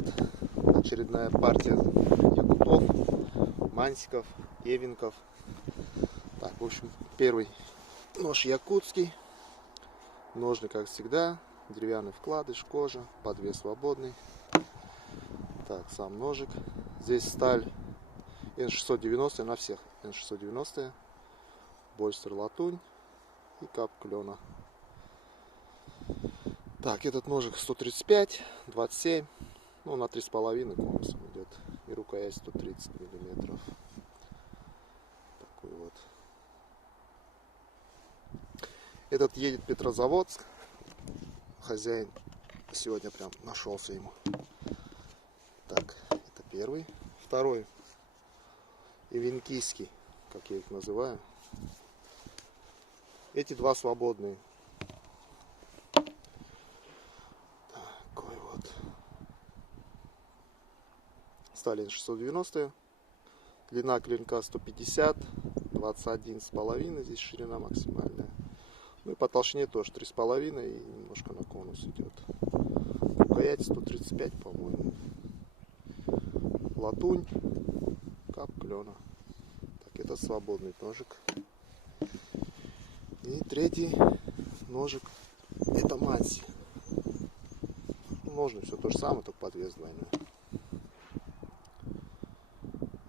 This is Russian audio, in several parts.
привет! Очередная партия якутов, мансиков, эвенков. Так, в общем, первый нож якутский. Ножны, как всегда, деревянный вкладыш, кожа, подвес свободный. Так, сам ножик. Здесь сталь N690 на всех. N690, больстер латунь и кап клена. Так, этот ножик 135, 27, ну на 3,5 конусом идет. И рукоять 130 миллиметров. Такой вот. Этот едет в Петрозаводск. Хозяин сегодня прям нашелся ему. Так, это первый. Второй. Эвенкийский, как я их называю. Эти два свободные. Такой вот. Сталь 690. Длина клинка 150. 21,5. Здесь ширина максимальная. Ну и по толщине тоже 3,5 и немножко на конус идет. Рукоять 135, по-моему. Латунь, кап клена. Так, это свободный ножик. И третий ножик, это манси. Ножны все то же самое, только подвес двойной.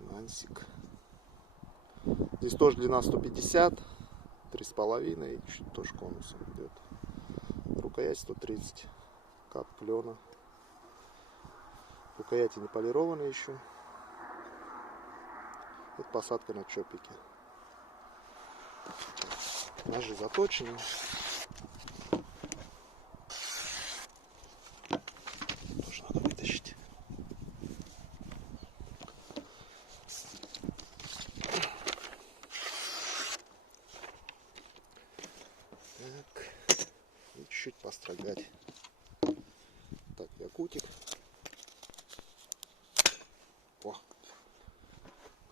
Мансик. Здесь тоже длина 150. 3,5 и чуть тоже конусом идет. Рукоять 130. Кап клена. Рукояти не полированы еще. Это посадка на чопике. Ножи заточены. Тоже надо вытащить. Так. И чуть-чуть построгать. Так, якутик. О,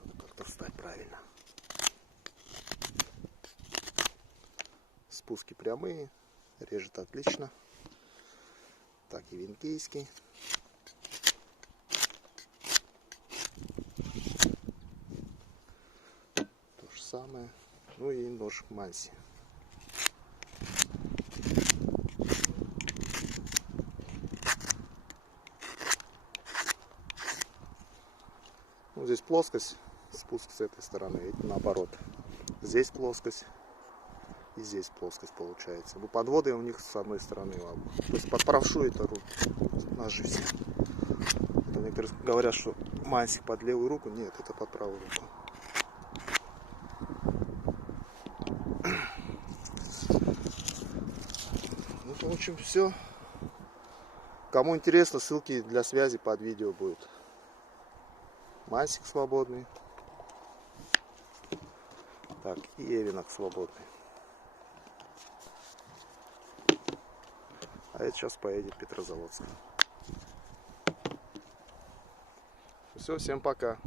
надо как-то встать правильно. Спуски прямые, режет отлично. Так, эвенкийский. То же самое. Ну и нож манси. Ну, здесь плоскость, спуск с этой стороны, и наоборот. Здесь плоскость. И здесь плоскость получается. Ну, подводы у них с одной стороны. То есть под правшу это ножи все. Это некоторые говорят, что мансик под левую руку. Нет, это под правую руку. Ну, в общем, все. Кому интересно, ссылки для связи под видео будут. Мансик свободный. Так, и эвенок свободный. А это сейчас поедет в Петрозаводск. Все, всем пока.